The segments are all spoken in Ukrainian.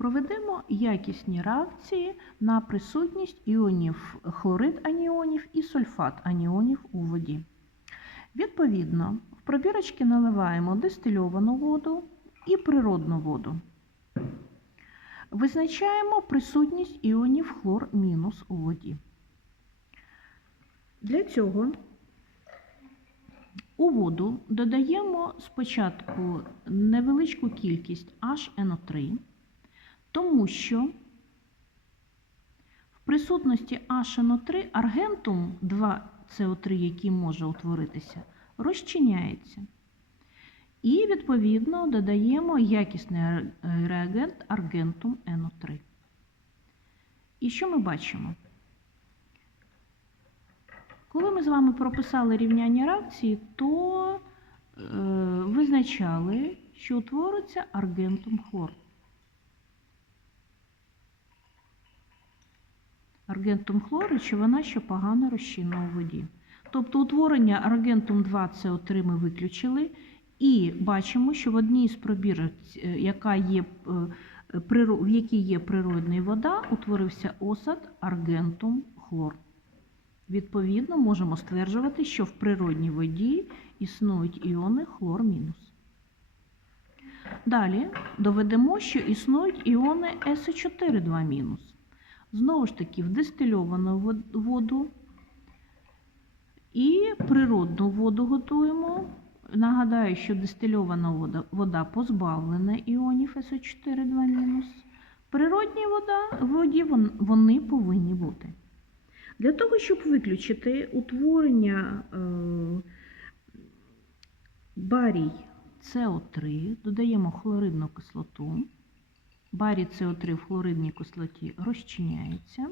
проведемо якісні реакції на присутність іонів хлорид аніонів і сульфат аніонів у воді. Відповідно, в пробірочки наливаємо дистильовану воду і природну воду. Визначаємо присутність іонів хлор мінус у воді. Для цього у воду додаємо спочатку невеличку кількість HNO3, тому що в присутності HNO3 аргентум 2CO3, який може утворитися, розчиняється. І, відповідно, додаємо якісний реагент аргентум NO3. І що ми бачимо? Коли ми з вами прописали рівняння реакції, то е, визначали, що утвориться аргентум хлор. Аргентум хлор речовина, що погано розчинна у воді. Тобто утворення аргентум 2 СО3 ми виключили, і бачимо, що в одній з пробірок, яка є, е, в якій є природна вода, утворився осад аргентум хлор. Відповідно, можемо стверджувати, що в природній воді існують іони хлор мінус. Далі доведемо, що існують іони СО4 2 мінус. Знову ж таки, в дистильовану воду і природну воду готуємо. Нагадаю, що дистильована вода, вода позбавлена іонів СО4 2. Природні вода, воді вони повинні бути. Для того, щоб виключити утворення е, барій СО3, додаємо хлоридну кислоту. Барій СО3 в хлоридній кислоті розчиняється.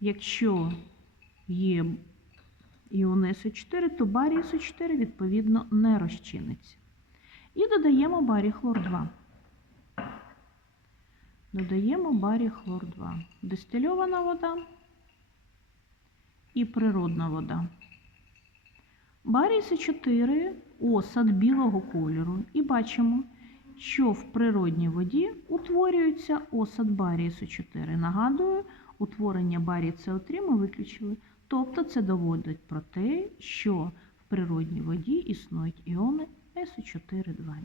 Якщо є іон СО4, то барій СО4 відповідно не розчиниться. І додаємо барій хлор 2. Додаємо барій хлор 2. Дистильована вода і природна вода. Барій С4 осад білого кольору. І бачимо, що в природній воді утворюється осад барію С4. Нагадую, утворення барій СО3 ми виключили. Тобто це доводить про те, що в природній воді існують іони СО4 2